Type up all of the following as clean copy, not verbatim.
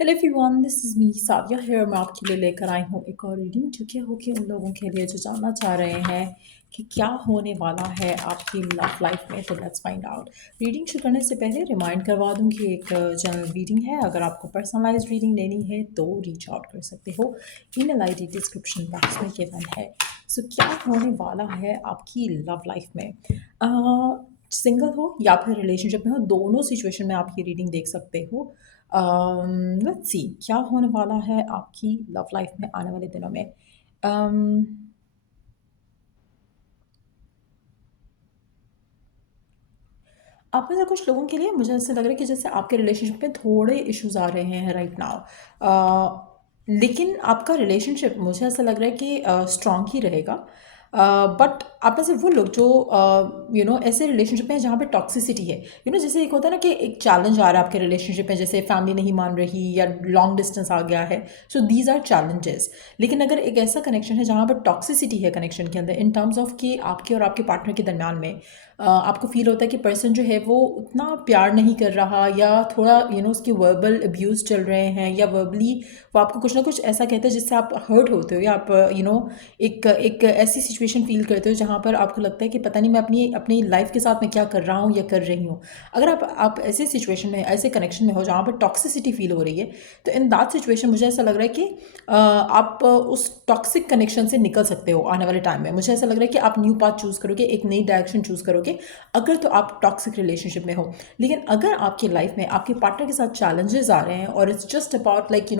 Hello everyone, this is me Saviya here. मैं आपके लिए लेकर आई हूँ एक और रीडिंग जो कि होगी उन लोगों के लिए जो जानना चाह रहे हैं कि क्या होने वाला है आपकी लव लाइफ में। तो लेट्स फाइंड आउट। रीडिंग शुरू करने से पहले रिमाइंड करवा दूँ कि एक जनरल रीडिंग है। अगर आपको पर्सनलाइज रीडिंग लेनी है तो रीच आउट कर सकते हो। ईमेल आईडी डिस्क्रिप्शन बॉक्स में गिवन है। सो क्या होने वाला है आपकी लव लाइफ में। सिंगल हो या फिर रिलेशनशिप में हो, दोनों सिचुएशन में आप ये रीडिंग देख सकते हो। लेट्स सी क्या होने वाला है आपकी लव लाइफ में आने वाले दिनों में। um, आप में से कुछ लोगों के लिए मुझे ऐसे लग रहा है कि जैसे आपके रिलेशनशिप में थोड़े इश्यूज आ रहे हैं राइट नाउ। लेकिन आपका रिलेशनशिप मुझे ऐसा लग रहा है कि स्ट्रांग ही रहेगा। बट आप में से वो लोग जो ऐसे रिलेशनशिप में हैं जहाँ पे टॉक्सिसिटी है। जैसे एक होता है ना कि एक चैलेंज आ रहा है आपके रिलेशनशिप में, जैसे फैमिली नहीं मान रही या लॉन्ग डिस्टेंस आ गया है। So these are challenges. लेकिन अगर एक ऐसा कनेक्शन है जहाँ पर टॉक्सिसिटी है कनेक्शन के अंदर, इन टर्म्स ऑफ कि आपके और आपके पार्टनर के दरमियान में आपको फील होता है कि पर्सन जो है वो उतना प्यार नहीं कर रहा, या थोड़ा उसके वर्बल अब्यूज़ चल रहे हैं, या वर्बली वो आपको कुछ ना कुछ ऐसा कहते हैं जिससे आप हर्ट होते हो, या आप एक एक ऐसी सिचुएशन फील करते हो जहाँ पर आपको लगता है कि पता नहीं मैं अपनी अपनी लाइफ के साथ में क्या कर रहा हूँ या कर रही हूँ। अगर आप ऐसे सिचुएशन में, ऐसे कनेक्शन में हो जहाँ पर टॉक्सिसिटी फील हो रही है, तो इन दैट सिचुएशन मुझे ऐसा लग रहा है कि आप उस टॉक्सिक कनेक्शन से निकल सकते हो आने वाले टाइम में। मुझे ऐसा लग रहा है कि आप न्यू पाथ चूज़ करोगे, एक नई डायरेक्शन चूज़ करोगे अगर तो आप टॉक्सिक रिलेशनशिप में हो। लेकिन अगर आपकी लाइफ में आपके पार्टनर के साथ चैलेंजेस आ रहे हैं और इट्स जस्ट अबाउट लाइक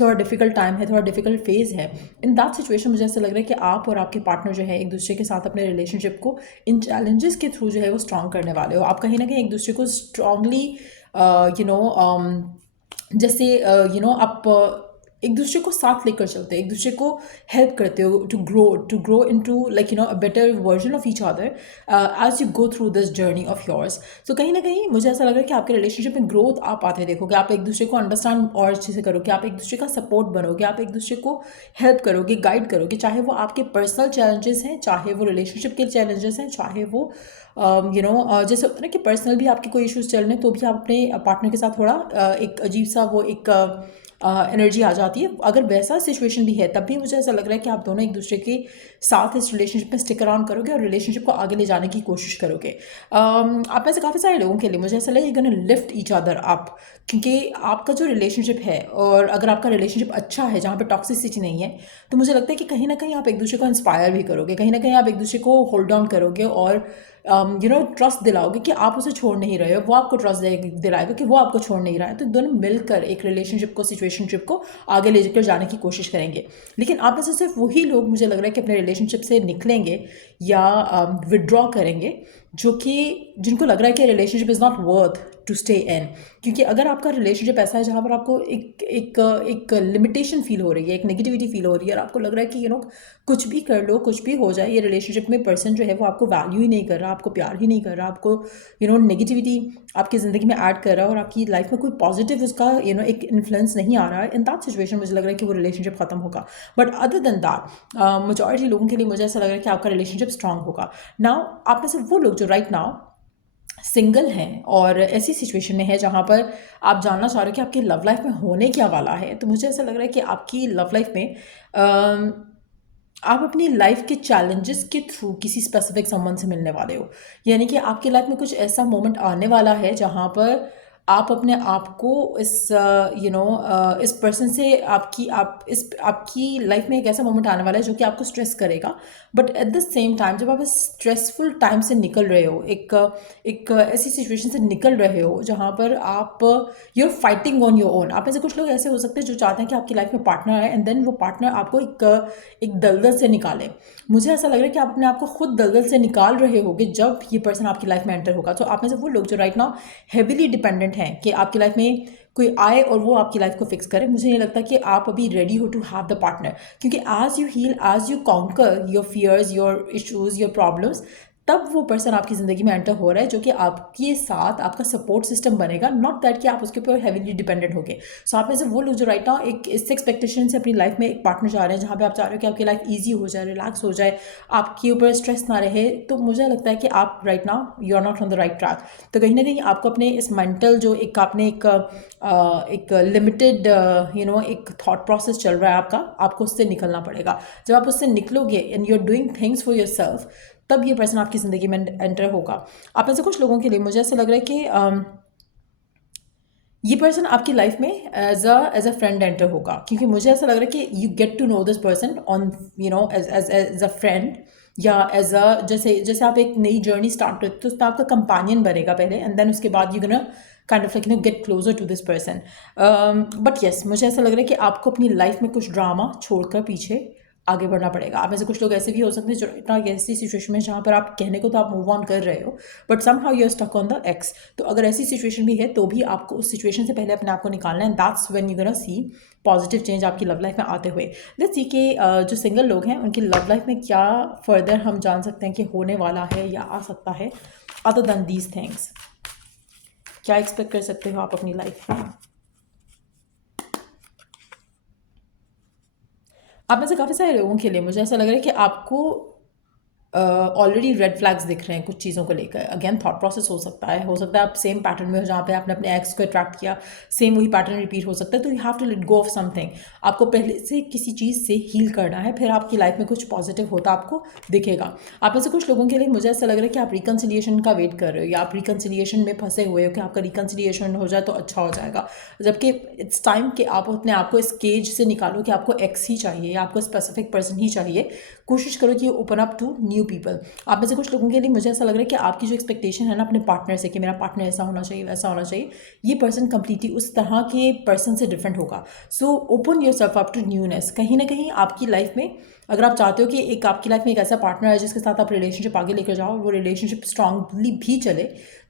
थोड़ा डिफिकल्ट टाइम है, थोड़ा डिफिकल्ट फेज है, इन दैट सिचुएशन मुझे ऐसा लग रहा है कि आप और आपके पार्टनर जो है एक दूसरे के साथ अपने रिलेशनशिप को इन चैलेंजेस के थ्रू जो है वो स्ट्रॉन्ग करने वाले हो। आप कहीं ना कहीं एक दूसरे को स्ट्रांगली यू नो जैसे आप एक दूसरे को साथ लेकर चलते हो, एक दूसरे को हेल्प करते हो to grow into like a better version of each other as you go through this journey of yours. तो कहीं ना कहीं मुझे ऐसा लग रहा है कि आपके रिलेशनशिप में ग्रोथ आप आते देखोगे, आप एक दूसरे को अंडरस्टैंड और अच्छे से करोगे, आप एक दूसरे का सपोर्ट बनोगे, आप एक दूसरे को हेल्प करोगे, गाइड करोगे, चाहे वो आपके पर्सनल चैलेंजेस हैं, चाहे वो रिलेशनशिप के चैलेंजेस हैं, चाहे वो जैसे होता है ना कि पर्सनल भी आपके कोई इश्यूज चल रहे हैं तो भी आप अपने पार्टनर के साथ थोड़ा एक अजीब सा वो एक एनर्जी आ जाती है। अगर वैसा सिचुएशन भी है तब भी मुझे ऐसा लग रहा है कि आप दोनों एक दूसरे के साथ इस रिलेशनशिप में स्टिक अराउंड करोगे और रिलेशनशिप को आगे ले जाने की कोशिश करोगे। आप में से काफ़ी सारे लोगों के लिए मुझे ऐसा लगे gonna lift each other up, क्योंकि आपका जो रिलेशनशिप है, और अगर आपका रिलेशनशिप अच्छा है जहाँ पे टॉक्सिसिटी नहीं है, तो मुझे लगता है कि कहीं ना कहीं आप एक दूसरे को इंस्पायर भी करोगे, कहीं ना कहीं आप एक दूसरे को होल्ड ऑन करोगे और ट्रस्ट दिलाओगे कि आप उसे छोड़ नहीं रहे हो, वो आपको ट्रस्ट दिलाएगा कि वो आपको छोड़ नहीं रहा है। तो दोनों मिलकर एक रिलेशनशिप को, सिचुएशनशिप को आगे ले जाकर जाने की कोशिश करेंगे। लेकिन आप में से सिर्फ वही लोग मुझे लग रहा है कि अपने रिलेशनशिप से निकलेंगे या विदड्रॉ करेंगे जो कि जिनको लग रहा है कि relationship is not worth to stay in. क्योंकि अगर आपका रिलेशनशिप ऐसा है जहाँ पर आपको एक एक एक लिमिटेशन फील हो रही है, एक नेगेटिविटी फील हो रही है, और आपको लग रहा है कि कुछ भी कर लो, कुछ भी हो जाए, ये रिलेशनशिप में पर्सन जो है वो आपको वैल्यू ही नहीं कर रहा, आपको प्यार ही नहीं कर रहा, आपको नेगेटिविटी आपकी ज़िंदगी में ऐड कर रहा है, और आपकी लाइफ में कोई पॉजिटिव उसका एक इन्फ्लुएंस नहीं आ रहा है, इन दैट सिचुएशन मुझे लग रहा है कि वो रिलेशनशिप खत्म होगा। But other than that majority लोगों के लिए मुझे ऐसा लग रहा है कि आपका रिलेशनशिप स्ट्रांग होगा। नाउ आप में से वो लोग जो राइट नाउ सिंगल हैं और ऐसी सिचुएशन में है जहाँ पर आप जानना चाह रहे हो कि आपकी लव लाइफ में होने क्या वाला है, तो मुझे ऐसा लग रहा है कि आपकी लव लाइफ में आप अपनी लाइफ के चैलेंजेस के थ्रू किसी स्पेसिफिक समवन से मिलने वाले हो। यानी कि आपकी लाइफ में कुछ ऐसा मोमेंट आने वाला है जहाँ पर आप अपने आप को इस इस पर्सन से आपकी लाइफ में एक ऐसा मोमेंट आने वाला है जो कि आपको स्ट्रेस करेगा। But at the same time जब आप इस स्ट्रेसफुल टाइम से निकल रहे हो, एक एक ऐसी सिचुएशन से निकल रहे हो जहाँ पर आप you are fighting on your own. आप में से कुछ लोग ऐसे हो सकते हैं जो चाहते हैं कि आपकी लाइफ में पार्टनर है एंड देन वो पार्टनर आपको एक दलदल से निकाले। मुझे ऐसा लग रहा है कि आप अपने आप को खुद दलदल से निकाल रहे होगे जब ये पर्सन आपकी लाइफ में एंटर होगा। तो आप में से वो लोग जो राइट नाउ हेविली डिपेंडेंट हैं कि आपकी लाइफ में कोई आए और वो आपकी लाइफ को फिक्स करे, मुझे नहीं लगता कि आप अभी रेडी हो टू हैव द पार्टनर। क्योंकि as you heal, as you conquer your fears, your issues, your problems, तब वो पर्सन आपकी ज़िंदगी में एंटर हो रहा है जो कि आपके साथ आपका सपोर्ट सिस्टम बनेगा, नॉट दैट कि आप उसके ऊपर हैवीली डिपेंडेंट हो गए। सो आप में से वो लोग जो राइट नाउ एक इस एक्सपेक्टेशन से अपनी लाइफ में एक पार्टनर जा रहे हैं जहाँ पे आप चाह रहे हो कि आपकी लाइफ ईजी हो जाए, रिलैक्स हो जाए, आपके ऊपर स्ट्रेस ना रहे, तो मुझे लगता है कि आप right now you are not on the right track. तो कहीं ना कहीं आपको अपने इस मेंटल जो एक आपने एक लिमिटेड एक थॉट प्रोसेस चल रहा है आपका, आपको उससे निकलना पड़ेगा। जब आप उससे निकलोगे and you are doing things for yourself, तब ये पर्सन आपकी ज़िंदगी में एंटर होगा। आप में से कुछ लोगों के लिए मुझे ऐसा लग रहा है कि ये पर्सन आपकी लाइफ में एज अ फ्रेंड एंटर होगा, क्योंकि मुझे ऐसा लग रहा है कि you get to know this person on as a friend, या एज अ जैसे जैसे आप एक नई जर्नी स्टार्ट करते हो तो उसमें आपका कंपेनियन बनेगा पहले, एंड देन उसके बाद you gonna kind of like get closer to this person. But yes, मुझे ऐसा लग रहा है कि आपको अपनी लाइफ में कुछ ड्रामा छोड़कर पीछे आगे बढ़ना पड़ेगा। आप में से कुछ लोग ऐसे भी हो सकते हैं जो इतना ऐसी सिचुएशन में जहाँ पर आप कहने को तो आप मूव ऑन कर रहे हो, but somehow you are stuck on the ex. तो अगर ऐसी सिचुएशन भी है तो भी आपको उस सिचुएशन से पहले अपने आप को निकालना है, that's when you gonna see positive change आपकी लव लाइफ में आते हुए। लेट्स सी कि जो सिंगल लोग हैं उनकी लव लाइफ में क्या फर्दर हम जान सकते हैं कि होने वाला है या आ सकता है, अदर दैन दीज थिंग्स। क्या एक्सपेक्ट कर सकते हो आप अपनी लाइफ में? आप में से काफ़ी सारे लोगों के लिए मुझे ऐसा लग रहा है कि आपको ऑलरेडी रेड फ्लैग्स दिख रहे हैं कुछ चीज़ों को लेकर। अगेन थॉट प्रोसेस हो सकता है आप सेम पैटर्न में हो जहाँ पे आपने अपने एक्स को अट्रैक्ट किया, सेम वही पैटर्न रिपीट हो सकता है। तो you have to let go of something. आपको पहले से किसी चीज़ से हील करना है, फिर आपकी लाइफ में कुछ पॉजिटिव होता आपको दिखेगा। आप में से कुछ लोगों के लिए मुझे ऐसा लग रहा है कि आप रिकन्सिलिएशन का वेट कर रहे हो, या आप रिकन्सिलिएशन में फंसे हुए हो कि आपका रिकन्सिलिएशन हो जाए तो अच्छा हो जाएगा, जबकि इट्स टाइम कि आप अपने आप को इस केज से निकालो कि आपको एक्स ही चाहिए या आपको स्पेसिफिक पर्सन ही चाहिए। कोशिश करो कि open up to new people. आप में से कुछ लोगों के लिए मुझे ऐसा लग रहा है कि आपकी जो एक्सपेक्टेशन है ना अपने पार्टनर से कि मेरा पार्टनर ऐसा होना चाहिए वैसा होना चाहिए, ये पर्सन कंप्लीटली उस तरह के पर्सन से डिफरेंट होगा। So open yourself up to newness. कहीं ना कहीं आपकी लाइफ में अगर आप चाहते हो कि एक आपकी लाइफ में एक ऐसा पार्टनर है जिसके साथ आप रिलेशनशिप आगे लेकर जाओ और वो रिलेशनशिप स्ट्रांगली भी चले,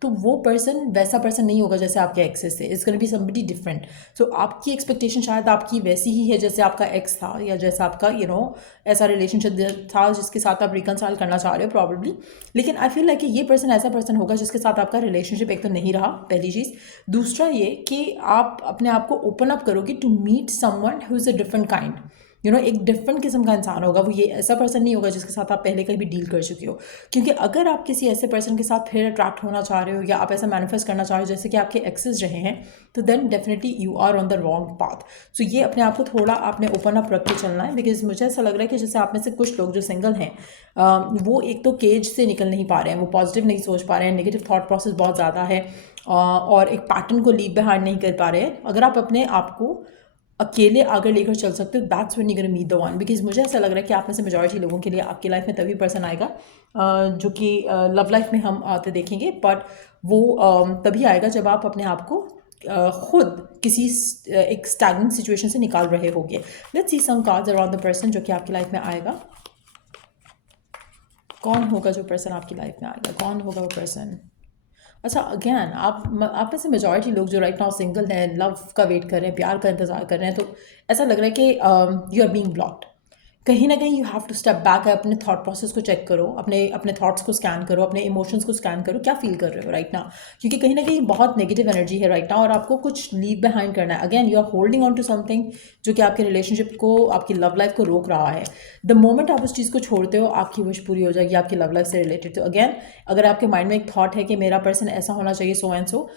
तो वो पर्सन वैसा पर्सन नहीं होगा जैसे आपके एक्सेस से। It's gonna be somebody different. So आपकी एक्सपेक्टेशन शायद आपकी वैसी ही है जैसे आपका एक्स था, या जैसा आपका ऐसा रिलेशनशिप था जिसके साथ आप रिकनसाइल करना चाह रहे हो प्रॉब्लली। लेकिन आई फील लाइक कि ये पर्सन ऐसा पर्सन होगा जिसके साथ आपका रिलेशनशिप एक तो नहीं रहा, पहली चीज़। दूसरा ये कि आप अपने आप को ओपन अप करोगे to meet someone who is a different kind, एक डिफरेंट किस्म का इंसान होगा। वो ये ऐसा पर्सन नहीं होगा जिसके साथ आप पहले कहीं भी डील कर चुके हो। क्योंकि अगर आप किसी ऐसे पर्सन के साथ फिर अट्रैक्ट होना चाह रहे हो, या आप ऐसा मैनिफेस्ट करना चाह रहे हो जैसे कि आपके एक्सेस रहे हैं, तो then definitely you are on the wrong path. So ये अपने आप को थोड़ा आपने ओपन अप रख के चलना है, बिकॉज मुझे ऐसा लग रहा है कि जैसे आप में से कुछ लोग जो सिंगल हैं, वो एक तो केज से निकल नहीं पा रहे हैं, वो पॉजिटिव नहीं सोच पा रहे हैं, नेगेटिव थॉट प्रोसेस बहुत ज़्यादा है, और एक पैटर्न को लीव बिहाइंड नहीं कर पा रहे हैं। अगर आप अपने आप को अकेले आगे लेकर चल सकते हो, that's when you gonna meet the one. Because मुझे ऐसा लग रहा है कि आप में से मेजॉरिटी लोगों के लिए आपकी लाइफ में तभी पर्सन आएगा जो कि लव लाइफ में हम आते देखेंगे, बट वो तभी आएगा जब आप अपने आप को खुद किसी एक स्टैग्नेंट सिचुएशन से निकाल रहे होगे। Let's see some cards around the person जो कि आपकी लाइफ में आएगा। कौन होगा जो पर्सन आपकी लाइफ में आएगा? कौन होगा वो पर्सन? अच्छा, अगेन आप में से मेजॉरिटी लोग जो राइट नाउ सिंगल हैं, लव का वेट कर रहे हैं, प्यार का इंतजार कर रहे हैं, तो ऐसा लग रहा है कि यू आर बीइंग ब्लॉक्ड। कहीं ना कहीं you have to step back, अपने थॉट प्रोसेस को चेक करो, अपने अपने थॉट्स को स्कैन करो, अपने इमोशंस को स्कैन करो, क्या फील कर रहे हो राइट नाउ। क्योंकि कहीं ना कहीं बहुत नेगेटिव एनर्जी है राइट नाउ, और आपको कुछ लीव बिहाइंड करना है। Again you are holding on to something जो कि आपके रिलेशनशिप को, आपकी लव लाइफ को रोक रहा है। द मोमेंट आप उस चीज़ को छोड़ते हो, आपकी विश पूरी हो जाएगी आपकी लव लाइफ से रिलेटेड। तो अगेन, अगर आपके माइंड में एक थॉट है कि मेरा पर्सन ऐसा होना चाहिए सो एंड सो,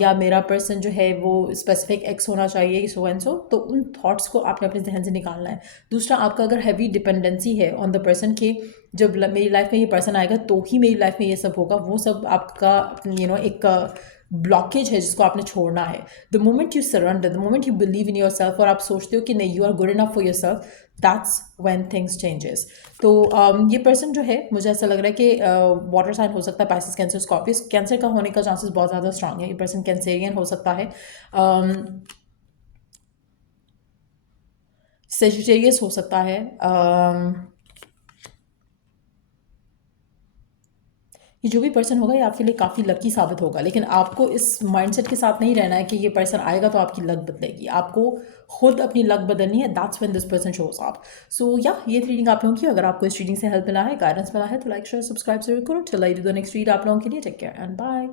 या मेरा पर्सन जो है वो स्पेसिफिक एक्स होना चाहिए सो एंड सो, तो उन थॉट्स को आपने अपने जहन से निकालना है। दूसरा, आपका अगर हैवी डिपेंडेंसी है ऑन द पर्सन के, जब मेरी लाइफ में ये पर्सन आएगा तो ही मेरी लाइफ में ये सब होगा, वो सब आपका एक ब्लॉकेज है जिसको आपने छोड़ना है। The moment you surrender, the moment you believe in yourself, और आप सोचते हो कि नहीं you are good enough for yourself, that's when things changes. तो ये पर्सन जो है मुझे ऐसा लग रहा है कि वाटर साइन हो सकता है, पाइसेस, कैंसर, स्कॉर्पियो। कैंसर का होने का चांसेस बहुत ज़्यादा स्ट्रांग है। ये पर्सन कैंसेरियन हो सकता है, सेजिटेरियस हो सकता है, ये जो भी पर्सन होगा ये आपके लिए काफ़ी लकी साबित होगा, लेकिन आपको इस माइंडसेट के साथ नहीं रहना है कि ये पर्सन आएगा तो आपकी लक बदलेगी। आपको खुद अपनी लक बदलनी है। That's when this person shows up. So या ये रीडिंग आप लोगों की, अगर आपको इस रीडिंग से हेल्प मिला है, गाइडेंस मिला है, तो लाइक शेयर सब्सक्राइब जरूर करो। Till I do the next read आप लोगों के लिए, टेक केयर एंड बाय।